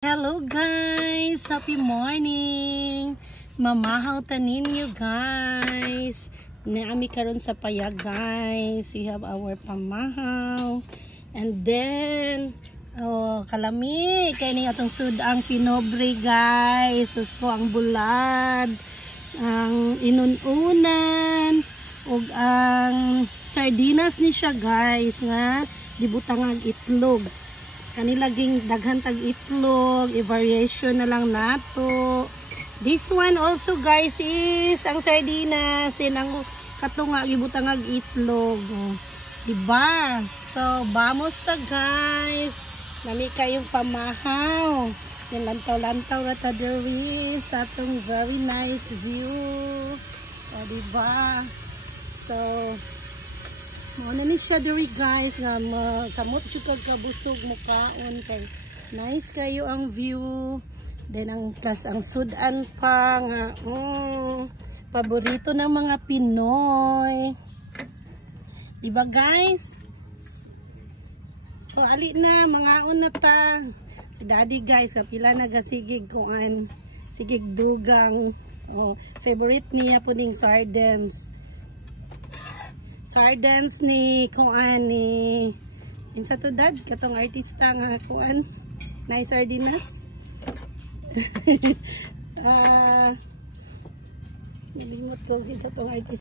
Hello guys! Happy morning! Mamahaw ta ninyo guys! Naami karon sa payag guys. We have our pamahaw. And then, kalami. Kaya ni atong sudang pinobre guys. Susko ang bulad. Ang inununan. O ang sardinas ni siya guys. Nga, dibutang itlog. Kanilaging daghan tag itlog, i-variation na lang nato. This one also guys is ang sardinas, din ang katunga gibutang ag itlog. Diba? So, vamos ta guys. Nami kayong pamahaw. Yung lantaw-lantaw na ta diri sa atong very nice view. O, diba? So, ano ni siya diri guys nga kamot jud kag kabusog mukaon kay nice kayo ang view. Then ang plus ang sudan pa nga paborito ng mga Pinoy. Diba guys? So ali na mangaon na ta. Si Daddy guys kapila nagasigig kuan sigig dugang. Favorite niya po ning sardines. Sardines ni kuan ni insa to dad katong artista nga kuan nice sardinas. Nalimot ko kinsa tong artista.